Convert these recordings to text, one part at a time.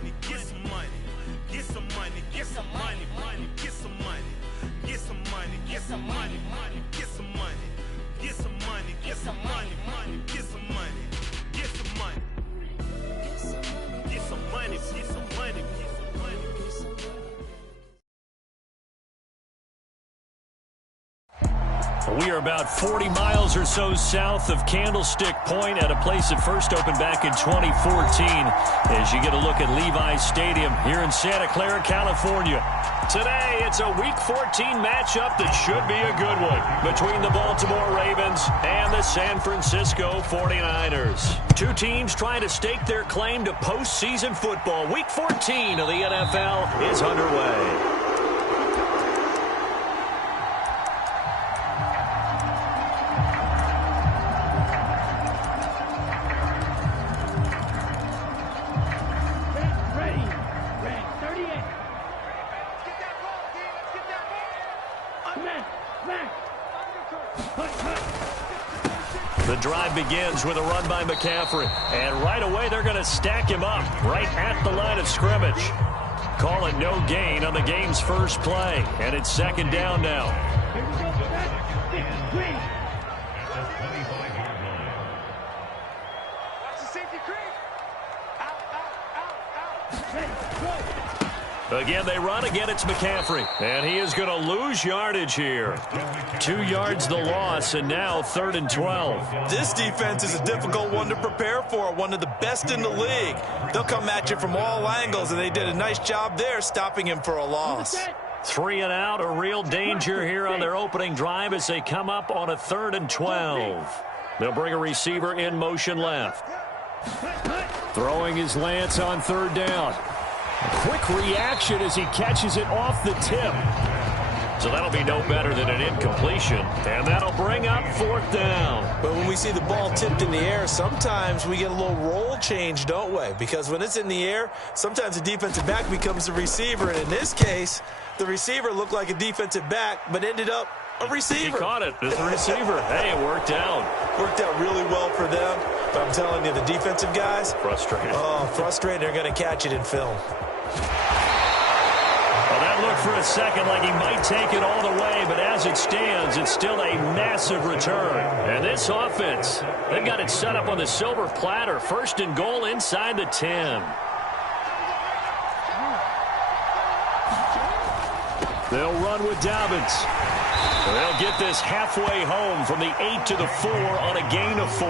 money, get some money. Get some money, get some money, money, get some money. Get some money, get some money, money, get some money. Get some money, get some money, money, get some money. Get some money. Get some money, get some money, get some money. We are about 40 miles or so south of Candlestick Point at a place that first opened back in 2014 as you get a look at Levi's Stadium here in Santa Clara, California. Today, it's a Week 14 matchup that should be a good one between the Baltimore Ravens and the San Francisco 49ers. Two teams trying to stake their claim to postseason football. Week 14 of the NFL is underway. The drive begins with a run by McCaffrey. And right away, they're going to stack him up right at the line of scrimmage. Call it no gain on the game's first play. And it's second down now. Again, they run. Again, it's McCaffrey. And he is going to lose yardage here. 2 yards the loss, and now 3rd and 12. This defense is a difficult one to prepare for, one of the best in the league. They'll come at you from all angles, and they did a nice job there stopping him for a loss. 3 and out, a real danger here on their opening drive as they come up on a 3rd and 12. They'll bring a receiver in motion left. Throwing is Lance on 3rd down. A quick reaction as he catches it off the tip. So that'll be no better than an incompletion. And that'll bring up 4th down. But when we see the ball tipped in the air, sometimes we get a little roll change, don't we? Because when it's in the air, sometimes the defensive back becomes the receiver. And in this case, the receiver looked like a defensive back, but ended up a receiver. He caught it as a receiver. Hey, it worked out. Worked out really well for them. But I'm telling you, the defensive guys. Frustrated. Oh, frustrated. They're going to catch it in film. Well, that looked for a second like he might take it all the way, but as it stands, it's still a massive return. And this offense, they've got it set up on the silver platter. 1st and goal inside the 10. They'll run with Dobbins. They'll get this halfway home from the 8 to the 4 on a gain of 4.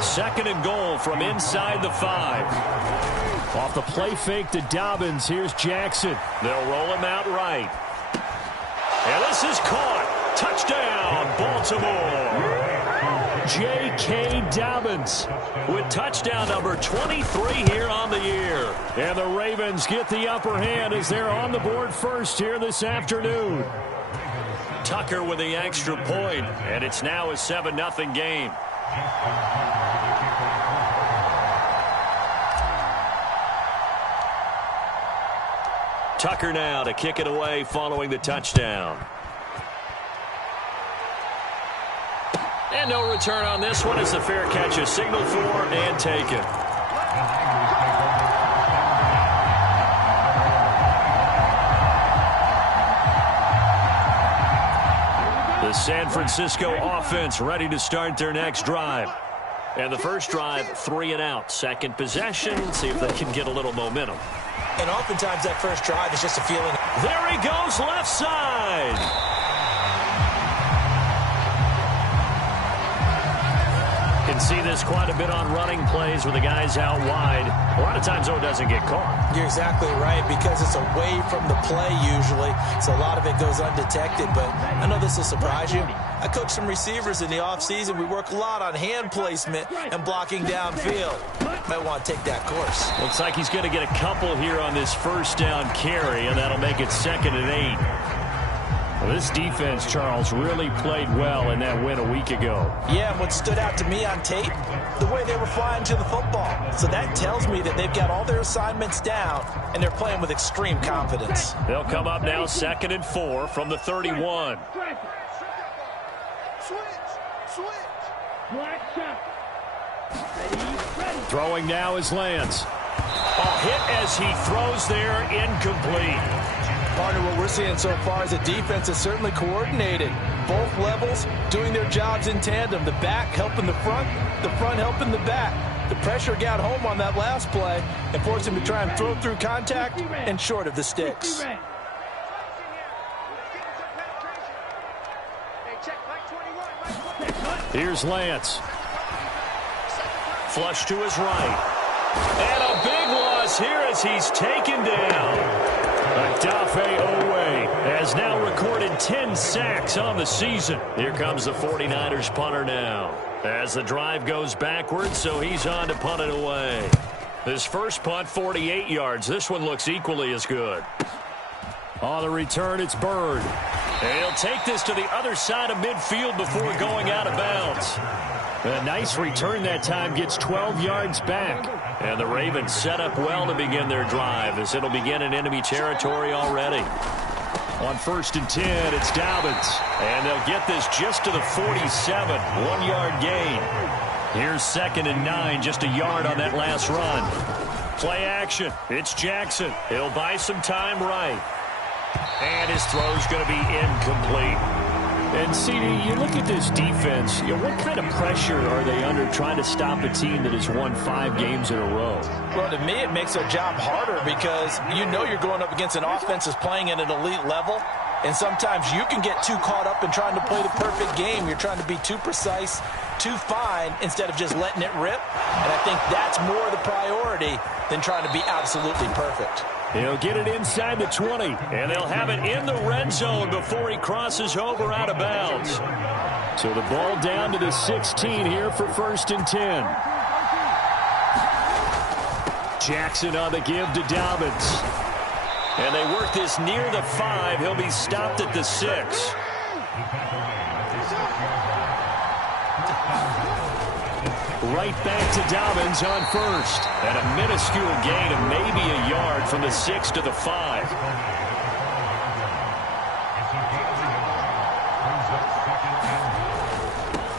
2nd and goal from inside the 5. Off the play fake to Dobbins, here's Jackson. They'll roll him out right. And this is caught. Touchdown, Baltimore. J.K. Dobbins with touchdown number 23 here on the year. And the Ravens get the upper hand as they're on the board first here this afternoon. Tucker with the extra point, and it's now a 7-0 game. Tucker now to kick it away following the touchdown. And no return on this one as the fair catch is signaled for and taken. The San Francisco offense ready to start their next drive. And the first drive, 3 and out. Second possession, see if they can get a little momentum. And oftentimes that first drive is just a feeling. There he goes, left side. Can see this quite a bit on running plays with the guys out wide. A lot of times, though, it doesn't get caught. You're exactly right, because it's away from the play usually, so a lot of it goes undetected. But I know this will surprise you. I coach some receivers in the offseason. We work a lot on hand placement and blocking downfield. Might want to take that course. Looks like he's going to get a couple here on this first down carry, and that'll make it 2nd and 8. Well, this defense, Charles, really played well in that win a week ago. Yeah, and what stood out to me on tape, the way they were flying to the football. So that tells me that they've got all their assignments down, and they're playing with extreme confidence. They'll come up now 2nd and 4 from the 31. Throwing now is Lance. Hit as he throws there, incomplete. Partner, what we're seeing so far is the defense is certainly coordinated. Both levels doing their jobs in tandem. The back helping the front helping the back. The pressure got home on that last play and forced him to try and throw through contact and short of the sticks. Here's Lance. Flush to his right. And a big loss here as he's taken down. Odafe Oweh has now recorded 10 sacks on the season. Here comes the 49ers punter now. As the drive goes backwards, so he's on to punt it away. His first punt, 48 yards. This one looks equally as good. On the return, it's Bird. And he'll take this to the other side of midfield before going out of bounds. A nice return that time, gets 12 yards back. And the Ravens set up well to begin their drive as it'll begin in enemy territory already. On 1st and 10, it's Dobbins. And they'll get this just to the 47, 1-yard gain. Here's 2nd and 9, just a yard on that last run. Play action. It's Jackson. He'll buy some time right. And his throw's going to be incomplete. And, CD, you look at this defense, what kind of pressure are they under trying to stop a team that has won 5 games in a row? Well, to me, it makes their job harder because you know you're going up against an offense that's playing at an elite level, and sometimes you can get too caught up in trying to play the perfect game. You're trying to be too precise, too fine, instead of just letting it rip. And I think that's more the priority than trying to be absolutely perfect. He'll get it inside the 20, and they'll have it in the red zone before he crosses over out of bounds. So the ball down to the 16 here for 1st and 10. Jackson on the give to Dobbins. And they work this near the 5. He'll be stopped at the 6. Right back to Dobbins on 1st. And a minuscule gain of maybe a yard from the 6 to the 5.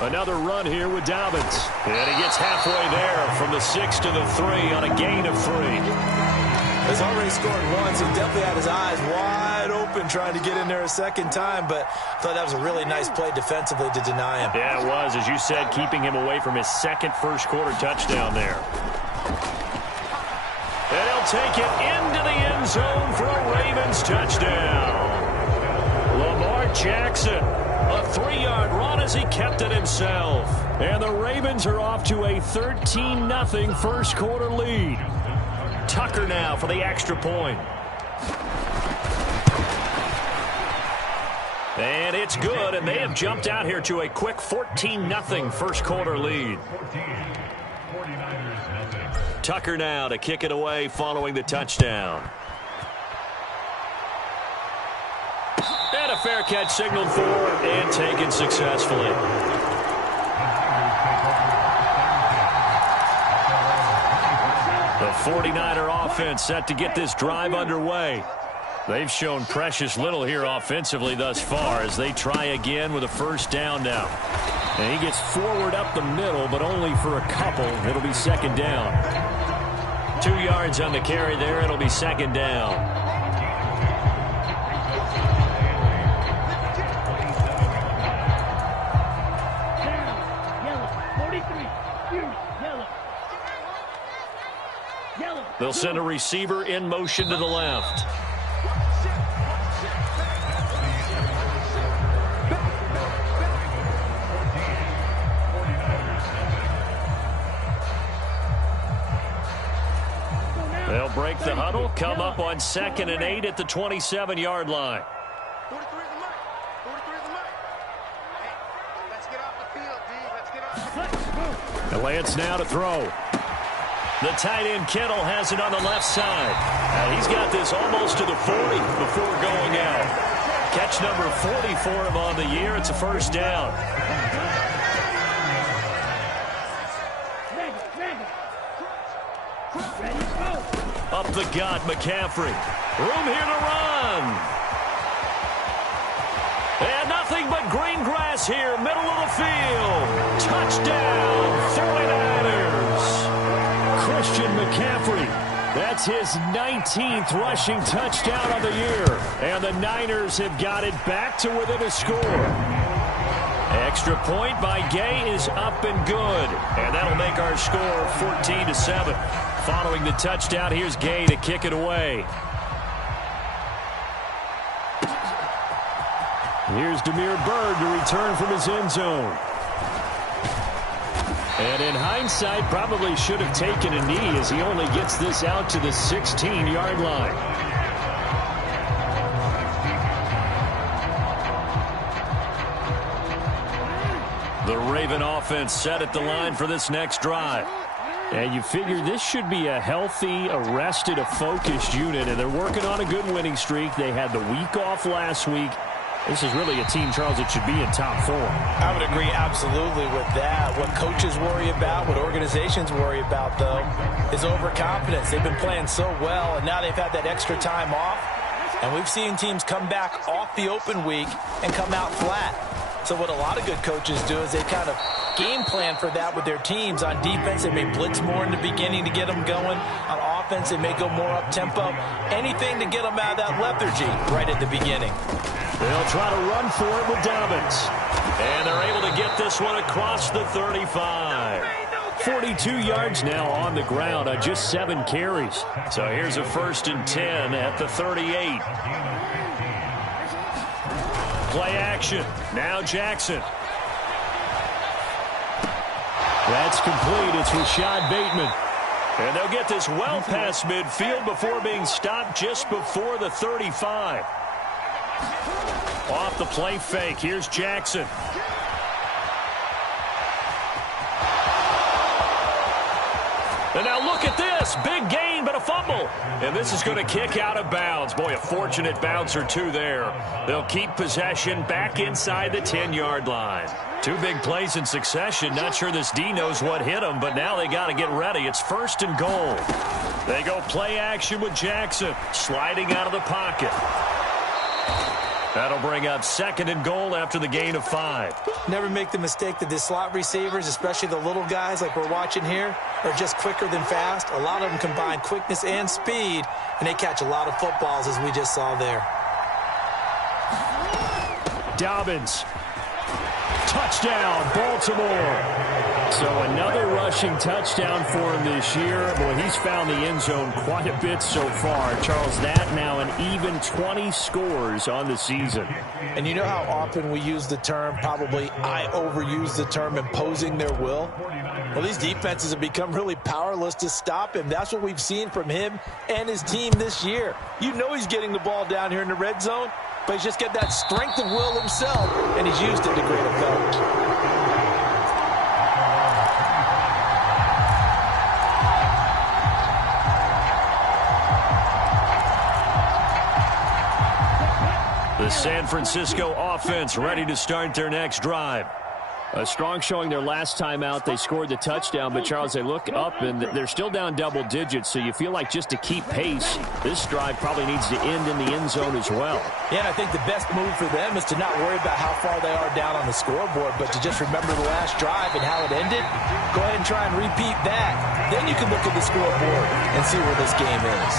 Another run here with Dobbins. And he gets halfway there from the 6 to the 3 on a gain of 3. He's already scored once. He definitely had his eyes wide open trying to get in there a second time, but I thought that was a really nice play defensively to deny him. Yeah, it was, as you said, keeping him away from his second first-quarter touchdown there. And he'll take it into the end zone for a Ravens touchdown. Lamar Jackson, a 3-yard run as he kept it himself. And the Ravens are off to a 13-0 first-quarter lead. Tucker now for the extra point. And it's good, and they have jumped out here to a quick 14-0 first-quarter lead. Tucker now to kick it away following the touchdown. And a fair catch signaled for and taken successfully. The 49er offense set to get this drive underway. They've shown precious little here offensively thus far as they try again with a first down now. And he gets forward up the middle, but only for a couple. It'll be 2nd down. 2 yards on the carry there. It'll be 2nd down. They'll send a receiver in motion to the left. They'll break the huddle, come up on 2nd and 8 at the 27-yard line. 43 is the mark. 43 is the mark. Hey, let's get off the field, D. Let's get off the field. And Lance now to throw. The tight end Kittle has it on the left side. He's got this almost to the 40 before going out. Catch number 40 for him on the year. It's a first down. Up the gut, McCaffrey. Room here to run. And nothing but green grass here, middle of the field. Touchdown, 49ers. Christian McCaffrey That's his 19th rushing touchdown on the year. And the Niners have got it back to within a score. Extra point by Gay is up and good. And that'll make our score 14-7. Following the touchdown, here's Gay to kick it away. Here's Damiere Byrd to return from his end zone. And in hindsight, probably should have taken a knee as he only gets this out to the 16-yard line. The Raven offense set at the line for this next drive. And you figure this should be a healthy, arrested, a focused unit, and they're working on a good winning streak. They had the week off last week. This is really a team, Charles, that should be in top 4. I would agree absolutely with that. What coaches worry about, what organizations worry about, though, is overconfidence. They've been playing so well, and now they've had that extra time off. And we've seen teams come back off the open week and come out flat. So what a lot of good coaches do is they kind of game plan for that with their teams. On defense, they may blitz more in the beginning to get them going. On offense, they may go more up-tempo. Anything to get them out of that lethargy right at the beginning. They'll try to run for it with Dobbins. And they're able to get this one across the 35. 42 yards now on the ground on just 7 carries. So here's a 1st and 10 at the 38. Play action. Now Jackson. That's complete. It's Rashad Bateman. And they'll get this well past midfield before being stopped just before the 35. Off the play fake. Here's Jackson. And now look at this. Big gain, but a fumble. And this is going to kick out of bounds. Boy, a fortunate bounce or two there. They'll keep possession back inside the 10-yard line. 2 big plays in succession. Not sure this D knows what hit him, but now they got to get ready. It's 1st and goal. They go play action with Jackson. Sliding out of the pocket. That'll bring up 2nd and goal after the gain of 5. Never make the mistake that the slot receivers, especially the little guys like we're watching here, are just quicker than fast. A lot of them combine quickness and speed, and they catch a lot of footballs, as we just saw there. Dobbins. Touchdown, Baltimore. So another rushing touchdown for him this year. Boy, he's found the end zone quite a bit so far. Charles, that now an even 20 scores on the season. And you know how often we use the term, probably I overuse the term, imposing their will? Well, these defenses have become really powerless to stop him. That's what we've seen from him and his team this year. You know he's getting the ball down here in the red zone, but he's just got that strength of will himself, and he's used it to great effect. The San Francisco offense ready to start their next drive. A strong showing their last time out. They scored the touchdown, but, Charles, they look up, and they're still down double digits, so you feel like just to keep pace, this drive probably needs to end in the end zone as well. Yeah, and I think the best move for them is to not worry about how far they are down on the scoreboard, but to just remember the last drive and how it ended. Go ahead and try and repeat that. Then you can look at the scoreboard and see where this game is.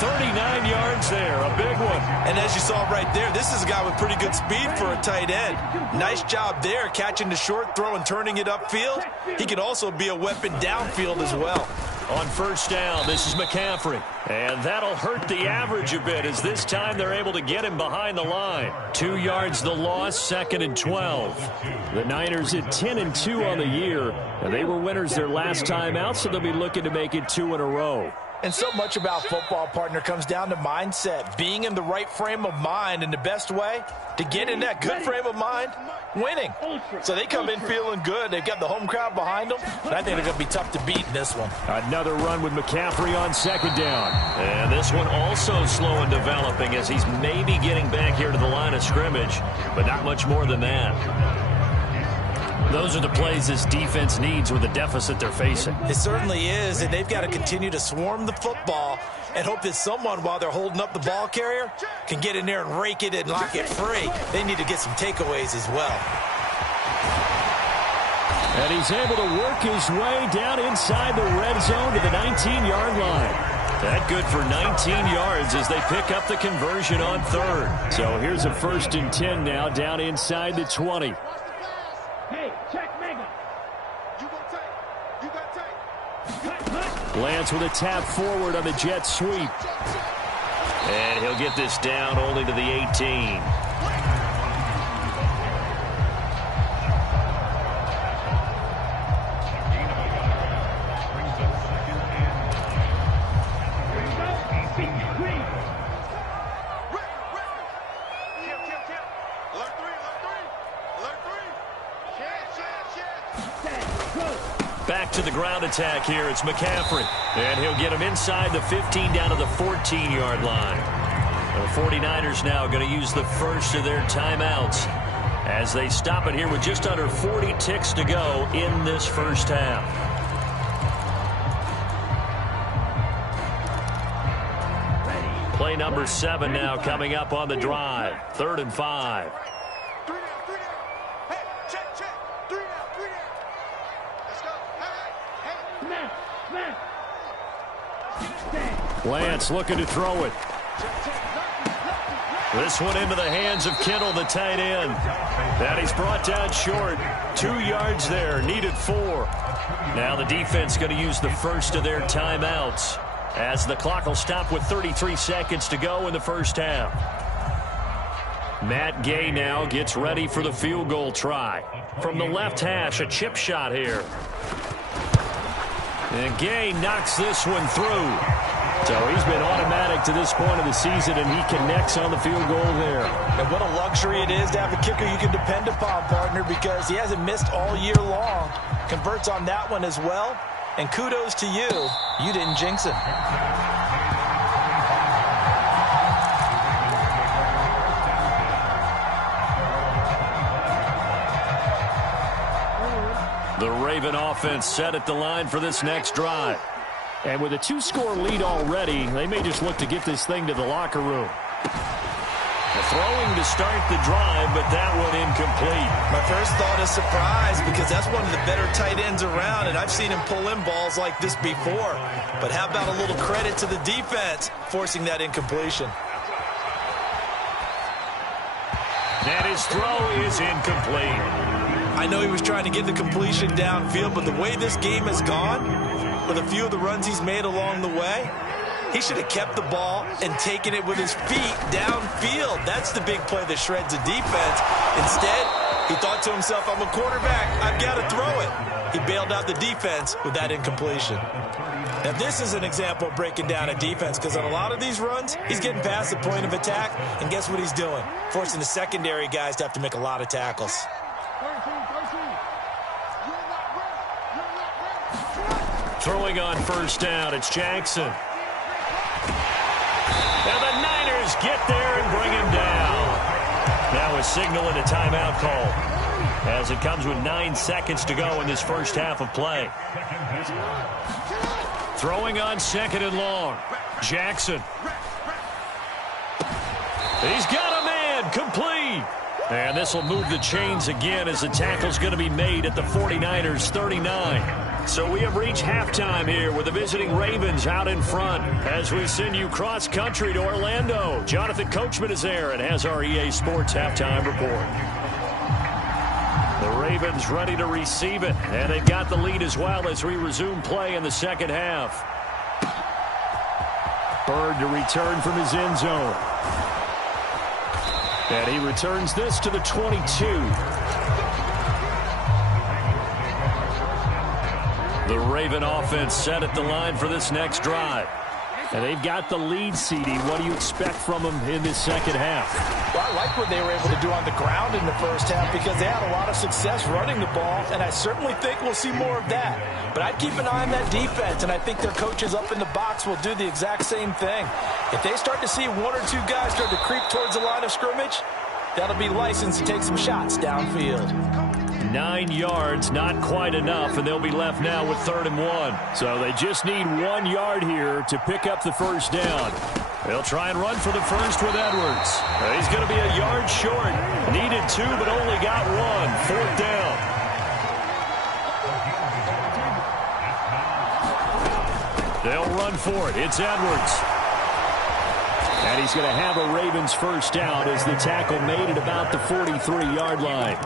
39 yards there, a big one. And as you saw right there, this is a guy with pretty good speed for a tight end. Nice job there, catching the short throw and turning it upfield. He can also be a weapon downfield as well. On 1st down, this is McCaffrey. And that'll hurt the average a bit, as this time they're able to get him behind the line. 2 yards the loss, 2nd and 12. The Niners at 10-2 on the year. And they were winners their last time out, so they'll be looking to make it 2 in a row. And so much about football, partner, comes down to mindset, being in the right frame of mind, and the best way to get in that good frame of mind, winning. So they come in feeling good. They've got the home crowd behind them, and I think they're going to be tough to beat in this one. Another run with McCaffrey on 2nd down. And this one also slow and developing as he's maybe getting back here to the line of scrimmage, but not much more than that. Those are the plays this defense needs with the deficit they're facing. It certainly is, and they've got to continue to swarm the football and hope that someone, while they're holding up the ball carrier, can get in there and rake it and lock it free. They need to get some takeaways as well. And he's able to work his way down inside the red zone to the 19-yard line. That good for 19 yards as they pick up the conversion on third. So here's a 1st and 10 now down inside the 20. Hey, check Mega. You gonna take. You gotta take. Lance with a tap forward on the jet sweep. And he'll get this down only to the 18. Back to the ground attack here. It's McCaffrey. And he'll get him inside the 15 down to the 14-yard line. The 49ers now going to use the first of their timeouts as they stop it here with just under 40 ticks to go in this first half. Play number 7 now coming up on the drive. 3rd and 5. Lance looking to throw it. This one into the hands of Kittle, the tight end. And he's brought down short. 2 yards there, needed 4. Now the defense going to use the first of their timeouts as the clock will stop with 33 seconds to go in the first half. Matt Gay now gets ready for the field goal try. From the left hash, a chip shot here. And Gay knocks this one through. So he's been automatic to this point of the season, and he connects on the field goal there. And what a luxury it is to have a kicker you can depend upon, partner, because he hasn't missed all year long. Converts on that one as well. And kudos to you. You didn't jinx him. The Raven offense set at the line for this next drive. And with a 2-score lead already, they may just look to get this thing to the locker room. Throwing to start the drive, but that one incomplete. My first thought is surprise because that's one of the better tight ends around, and I've seen him pull in balls like this before. But how about a little credit to the defense forcing that incompletion? And his throw is incomplete. I know he was trying to get the completion downfield, but the way this game has gone, with a few of the runs he's made along the way, he should have kept the ball and taken it with his feet downfield. That's the big play that shreds the defense. Instead, he thought to himself, I'm a quarterback, I've got to throw it. He bailed out the defense with that incompletion. Now, this is an example of breaking down a defense because on a lot of these runs, he's getting past the point of attack, and guess what he's doing? Forcing the secondary guys to have to make a lot of tackles. Throwing on first down, it's Jackson. And the Niners get there and bring him down. Now a signal and a timeout call as it comes with 9 seconds to go in this first half of play. Throwing on 2nd and long. Jackson. He's got a man, complete. And this will move the chains again as the tackle's going to be made at the 49ers 39. So we have reached halftime here with the visiting Ravens out in front as we send you cross-country to Orlando. Jonathan Coachman is there and has our EA Sports halftime report. The Ravens ready to receive it, and they've got the lead as well as we resume play in the second half. Bird to return from his end zone. And he returns this to the 22. The Raven offense set at the line for this next drive. And they've got the lead, CD. What do you expect from them in this second half? Well, I like what they were able to do on the ground in the first half because they had a lot of success running the ball, and I certainly think we'll see more of that. But I'd keep an eye on that defense, and I think their coaches up in the box will do the exact same thing. If they start to see 1 or 2 guys start to creep towards the line of scrimmage, that'll be licensed to take some shots downfield. 9 yards, not quite enough, and they'll be left now with 3rd and 1. So they just need 1 yard here to pick up the first down. They'll try and run for the first with Edwards. He's going to be a yard short. Needed 2, but only got 1. 4th down. They'll run for it. It's Edwards. And he's going to have a Ravens first down as the tackle made at about the 43-yard line.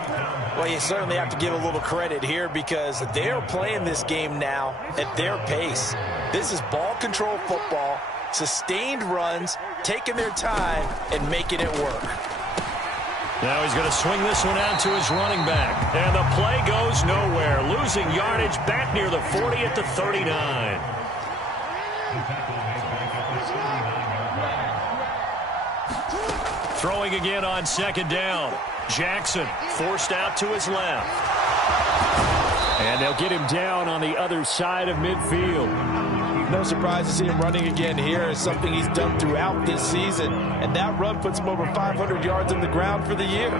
Well, you certainly have to give a little credit here because they're playing this game now at their pace. This is ball control football, sustained runs, taking their time, and making it work. Now he's going to swing this one out to his running back. And the play goes nowhere. Losing yardage back near the 40 at the 39. Throwing again on second down. Jackson forced out to his left. And they'll get him down on the other side of midfield. No surprise to see him running again here. It's something he's done throughout this season. And that run puts him over 500 yards on the ground for the year.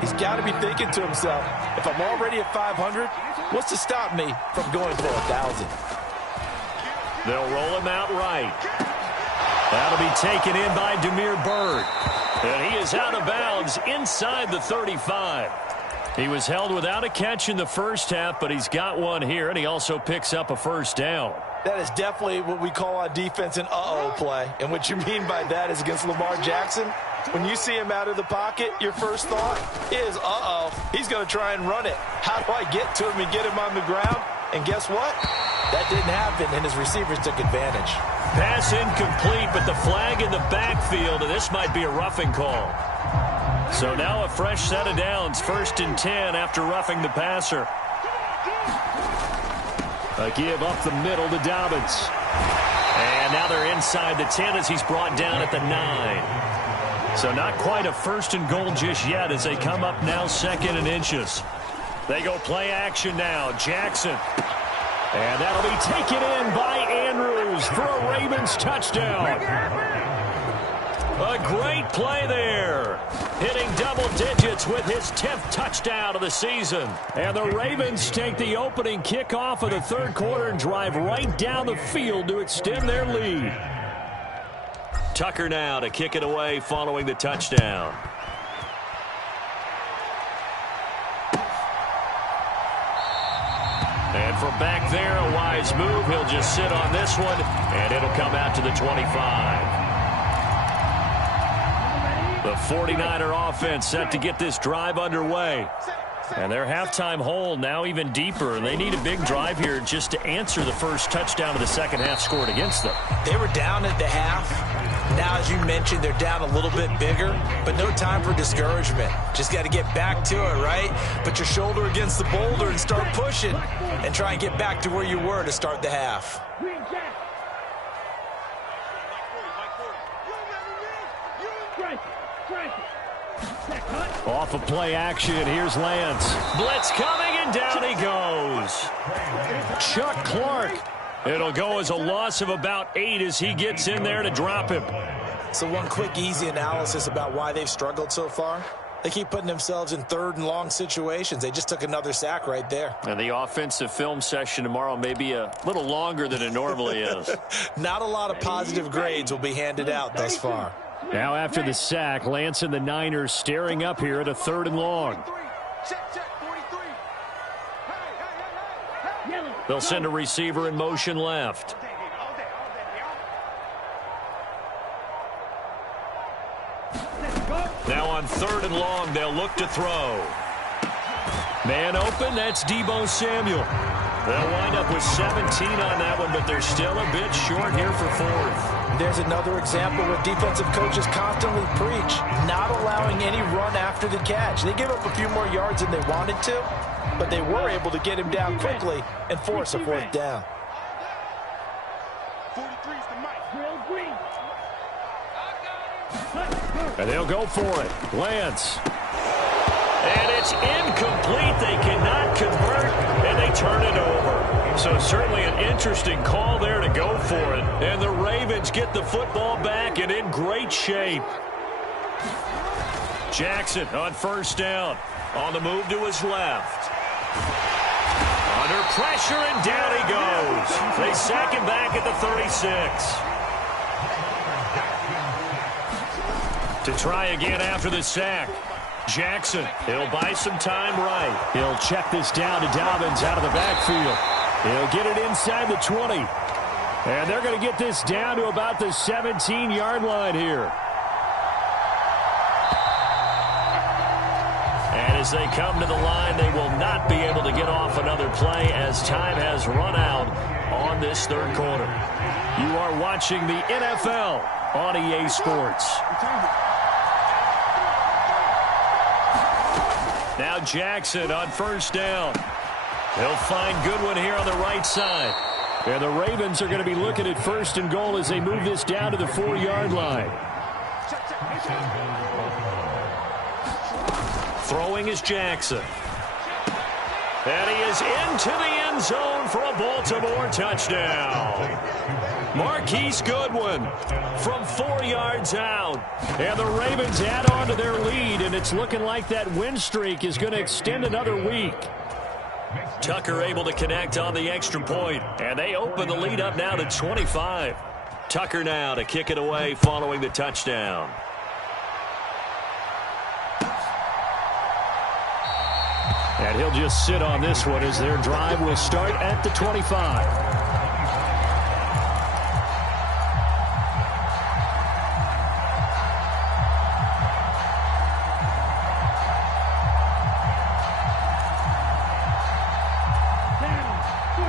He's got to be thinking to himself, if I'm already at 500, what's to stop me from going for 1,000? They'll roll him out right. That'll be taken in by Damiere Byrd. And he is out of bounds inside the 35. He was held without a catch in the first half, but he's got one here, and he also picks up a first down. That is definitely what we call on defense an uh-oh play. And what you mean by that is against Lamar Jackson, when you see him out of the pocket, your first thought is, uh-oh, he's going to try and run it. How do I get to him and get him on the ground? And guess what? That didn't happen, and his receivers took advantage. Pass incomplete, but the flag in the backfield, and this might be a roughing call. So now a fresh set of downs, 1st and 10 after roughing the passer. A give up the middle to Dobbins. And now they're inside the 10 as he's brought down at the 9. So not quite a 1st and goal just yet as they come up now 2nd and inches. They go play action now. Jackson. And that'll be taken in by Andrews for a Ravens touchdown. A great play there. Hitting double digits with his 10th touchdown of the season. And the Ravens take the opening kickoff of the 3rd quarter and drive right down the field to extend their lead. Tucker now to kick it away following the touchdown. And from back there, a wise move. He'll just sit on this one, and it'll come out to the 25. The 49er offense set to get this drive underway. And their halftime hole now even deeper, and they need a big drive here just to answer the first touchdown of the second half scored against them. They were down at the half. Now, as you mentioned, they're down a little bit bigger, but no time for discouragement. Just got to get back to it, right? Put your shoulder against the boulder and start pushing and try and get back to where you were to start the half. Off of play action, here's Lance. Blitz coming, and down he goes. Chuck Clark. It'll go as a loss of about 8 as he gets in there to drop him. So one quick, easy analysis about why they've struggled so far. They keep putting themselves in 3rd and long situations. They just took another sack right there. And the offensive film session tomorrow may be a little longer than it normally is. Not a lot of positive grades will be handed out thus far. Now after the sack, Lance and the Niners staring up here at a 3rd and long. They'll send a receiver in motion left. Now on 3rd and long, they'll look to throw. Man open, that's Deebo Samuel. They'll wind up with 17 on that one, but they're still a bit short here for 4th. There's another example where defensive coaches constantly preach, not allowing any run after the catch. They give up a few more yards than they wanted to, but they were able to get him down quickly and force a 4th down. 43's the mic. And they'll go for it. Lance. And it's incomplete. They cannot convert, and they turn it over. So certainly an interesting call there to go for it. And the Ravens get the football back and in great shape. Jackson on 1st down. On the move to his left. Under pressure, and down he goes. They sack him back at the 36. To try again after the sack. Jackson, he'll buy some time right. He'll check this down to Dobbins out of the backfield. He'll get it inside the 20. And they're going to get this down to about the 17-yard line here. And as they come to the line, they will not be able to get off another play as time has run out on this third quarter. You are watching the NFL on EA Sports. Now Jackson on first down. He'll find Goodwin here on the right side. And the Ravens are going to be looking at first and goal as they move this down to the 4-yard line. Throwing is Jackson. And he is into the end zone for a Baltimore touchdown. Marquise Goodwin from 4 yards out. And the Ravens add on to their lead, and it's looking like that win streak is going to extend another week. Tucker able to connect on the extra point, and they open the lead up now to 25. Tucker now to kick it away following the touchdown. And he'll just sit on this one as their drive will start at the 25.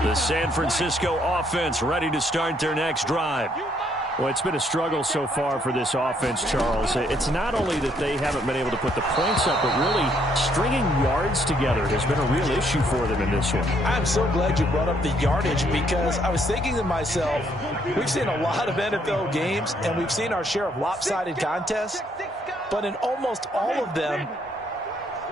The San Francisco offense ready to start their next drive. Well, it's been a struggle so far for this offense, Charles. It's not only that they haven't been able to put the points up, but really stringing yards together has been a real issue for them in this one. I'm so glad you brought up the yardage, because I was thinking to myself, we've seen a lot of NFL games, and we've seen our share of lopsided contests, but in almost all of them,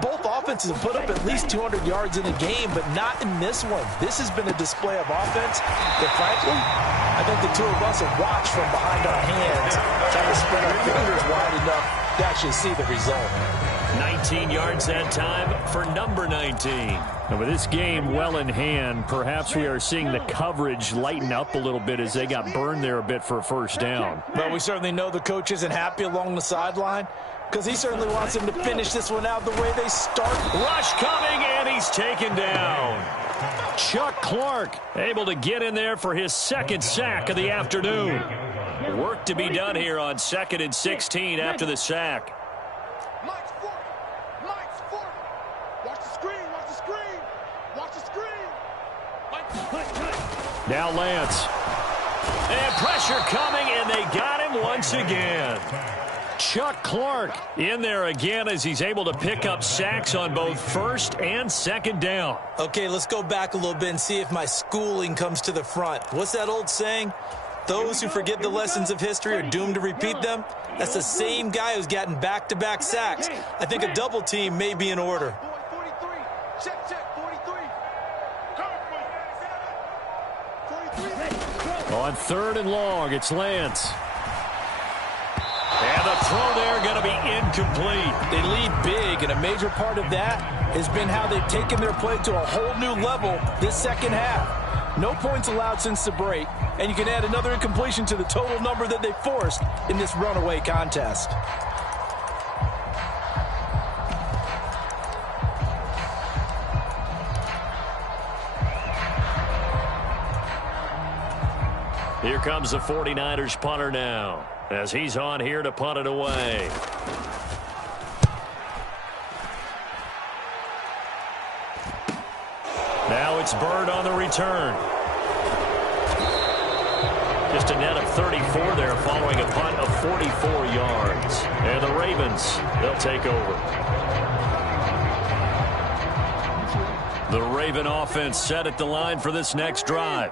both offenses have put up at least 200 yards in a game, but not in this one. This has been a display of offense that, frankly, I think the two of us have watched from behind our hands, trying to spread our fingers wide enough to actually see the result. 19 yards that time for number 19. And with this game well in hand, perhaps we are seeing the coverage lighten up a little bit as they got burned there a bit for a first down. But we certainly know the coach isn't happy along the sideline, because he certainly wants them to finish this one out the way they start. Rush coming, and he's taken down. Chuck Clark able to get in there for his second sack of the afternoon. Work to be done here on 2nd and 16 after the sack. Mike's 40. Mike's 40. Watch the screen. Watch the screen. Watch the screen. Mike. Now Lance. And pressure coming, and they got him once again. Chuck Clark in there again as he's able to pick up sacks on both first and second down. Okay, let's go back a little bit and see if my schooling comes to the front. What's that old saying? Those who forget the lessons of history are doomed to repeat them. That's the same guy who's gotten back-to-back sacks. I think a double team may be in order. 43. Check, 43. 43. On 3rd and long, it's Lance. And the throw there going to be incomplete. They lead big, and a major part of that has been how they've taken their play to a whole new level this second half. No points allowed since the break, and you can add another incompletion to the total number that they forced in this runaway contest. Here comes the 49ers punter now, as he's on here to punt it away. Now it's Bird on the return. Just a net of 34 there following a punt of 44 yards. And the Ravens, they'll take over. The Raven offense set at the line for this next drive.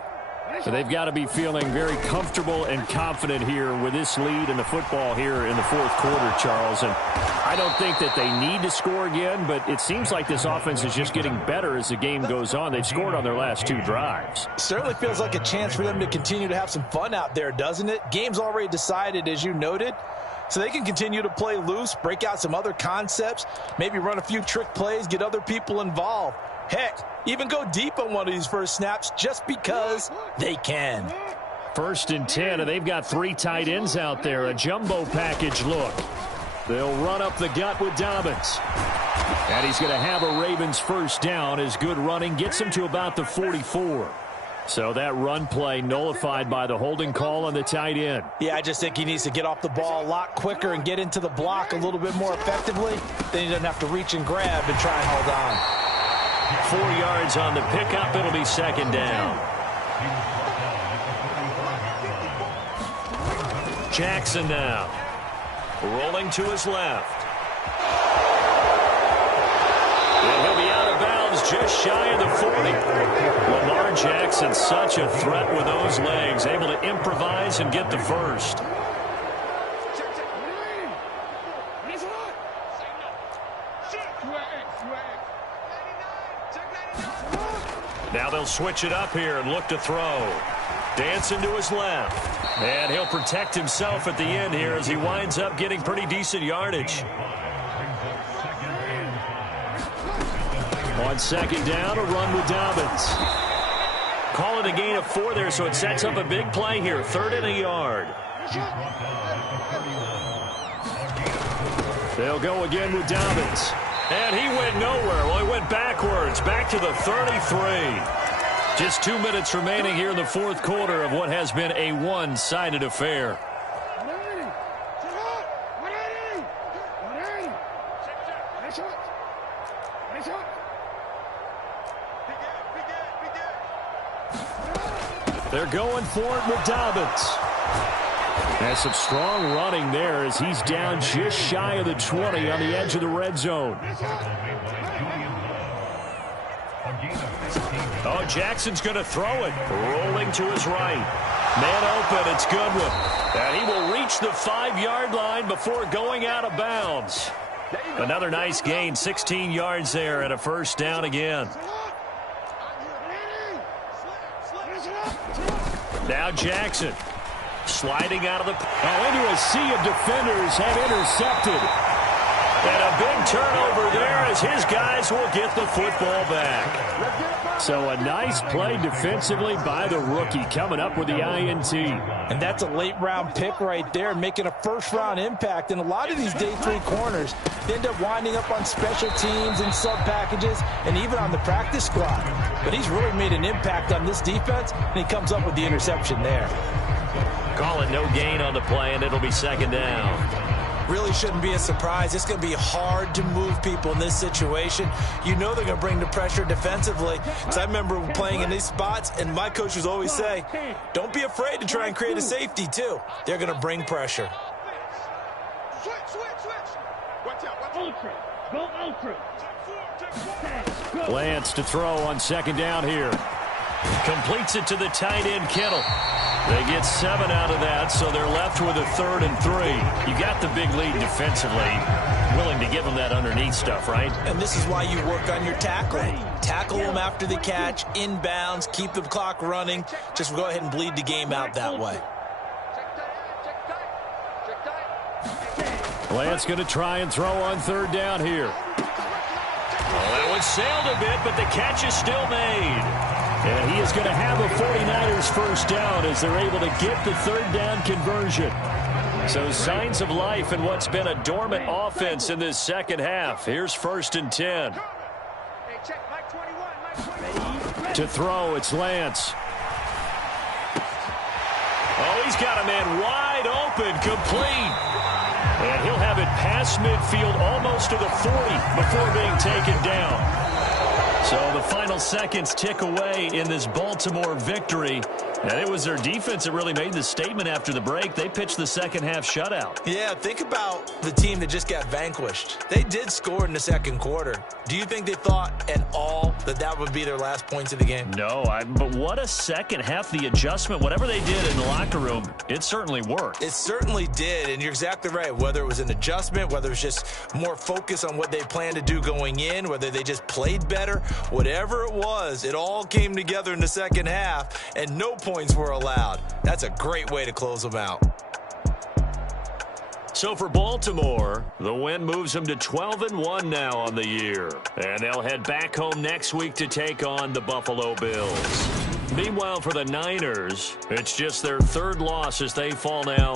So they've got to be feeling very comfortable and confident here with this lead in the football here in the fourth quarter, Charles. And I don't think that they need to score again, but it seems like this offense is just getting better as the game goes on. They've scored on their last 2 drives. Certainly feels like a chance for them to continue to have some fun out there, doesn't it? Game's already decided, as you noted. So they can continue to play loose, break out some other concepts, maybe run a few trick plays, get other people involved. Heck, even go deep on one of these first snaps just because they can. 1st and 10, and they've got 3 tight ends out there. A jumbo package look. They'll run up the gut with Dobbins. And he's going to have a Ravens first down as good running gets him to about the 44. So that run play nullified by the holding call on the tight end. Yeah, I just think he needs to get off the ball a lot quicker and get into the block a little bit more effectively. Then he doesn't have to reach and grab and try and hold on. 4 yards on the pickup. It'll be second down. Jackson now. Rolling to his left. And he'll be out of bounds just shy of the 40. Lamar Jackson, such a threat with those legs, able to improvise and get the first. Now they'll switch it up here and look to throw. Dancing to his left. And he'll protect himself at the end here as he winds up getting pretty decent yardage. On second down, a run with Dobbins. Call it a gain of 4 there, so it sets up a big play here. 3rd and a yard. They'll go again with Dobbins. And he went nowhere. Well, he went backwards, back to the 33. Just 2 minutes remaining here in the 4th quarter of what has been a one-sided affair. They're going for it with Dobbins. Has some strong running there as he's down just shy of the 20 on the edge of the red zone. Oh, Jackson's going to throw it. Rolling to his right. Man open, it's Goodwin. And he will reach the 5-yard line before going out of bounds. Another nice gain, 16 yards there and a first down again. Now Jackson sliding out of the... into a sea of defenders have intercepted. And a big turnover there as his guys will get the football back. So a nice play defensively by the rookie coming up with the INT. And that's a late-round pick right there, making a first-round impact. And a lot of these day 3 corners end up winding up on special teams and sub-packages and even on the practice squad. But he's really made an impact on this defense, and he comes up with the interception there. Call it no gain on the play, and it'll be second down. Really shouldn't be a surprise. It's going to be hard to move people in this situation. You know they're going to bring the pressure defensively. Because I remember playing in these spots, and my coaches always say, don't be afraid to try and create a safety, too. They're going to bring pressure. Switch. Watch out. Ultra. Go ultra. Lance to throw on second down here. Completes it to the tight end, Kittle. They get 7 out of that, so they're left with a 3rd and 3. You got the big lead defensively. Willing to give them that underneath stuff, right? And this is why you work on your tackling. Tackle them after the catch, inbounds, keep the clock running. Just go ahead and bleed the game out that way. Lance going to try and throw on 3rd down here. Well, that one sailed a bit, but the catch is still made. And he is going to have a 49ers first down as they're able to get the 3rd down conversion. So signs of life in what's been a dormant offense in this second half. Here's 1st and 10. To throw, it's Lance. Oh, he's got a man wide open, complete. And he'll have it past midfield almost to the 40 before being taken down. So the final seconds tick away in this Baltimore victory. And it was their defense that really made the statement after the break. They pitched the second half shutout. Yeah, think about the team that just got vanquished. They did score in the second quarter. Do you think they thought at all that that would be their last points of the game? No, but what a second half. The adjustment, whatever they did in the locker room, it certainly worked. It certainly did, and you're exactly right. Whether it was an adjustment, whether it was just more focus on what they planned to do going in, whether they just played better, whatever it was, it all came together in the second half, and no points were allowed. That's a great way to close them out. So for Baltimore, the win moves them to 12-1 now on the year. And they'll head back home next week to take on the Buffalo Bills. Meanwhile, for the Niners, it's just their 3rd loss as they fall now